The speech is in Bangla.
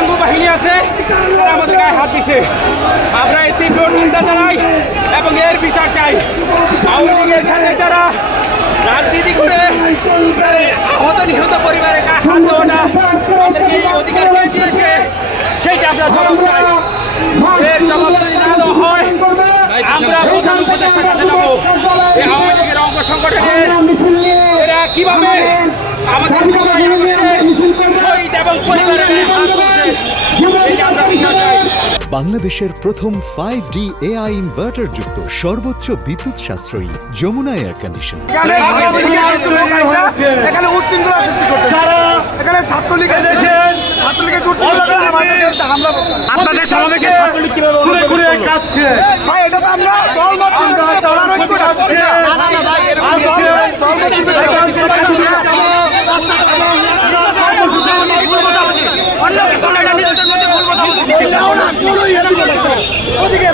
পূর্ণাঙ্গ বাহিনী আছে তারা আমাদের গায়ে হাত দিছে। আমরা এই তীব্র নিন্দা জানাই এবং এর বিচার চাই। আওয়ামী লীগের সাথে যারা রাজনীতি করে আহত নিহত পরিবারের গায়ে হাত দেওয়াটা তাদেরকে এই অধিকার কে দিয়েছে সেইটা আমরা জবাব চাই। এর জবাব যদি না দেওয়া হয় আমরা প্রধান উপদেষ্টার কাছে যাবো। এই আওয়ামী লীগের অঙ্গ সংগঠনের এরা কিভাবে আমাদের শহীদ এবং পরিবারের হাত তুলছে এইটা আমরা বিচার চাই। বাংলাদেশের প্রথম 5D AI ইনভার্টার যুক্ত সর্বোচ্চ বিদ্যুৎ সাশ্রয়ী যমুনা এয়ার কন্ডিশন। এখানে উচ্ছৃঙ্খলা সৃষ্টি করতেছে, এখানে ছাত্রলীগের আপনাদের সমাবেশে ছাত্রলীগ কিভাবে ভাই এটা তো আমরা দলমত ওদিকে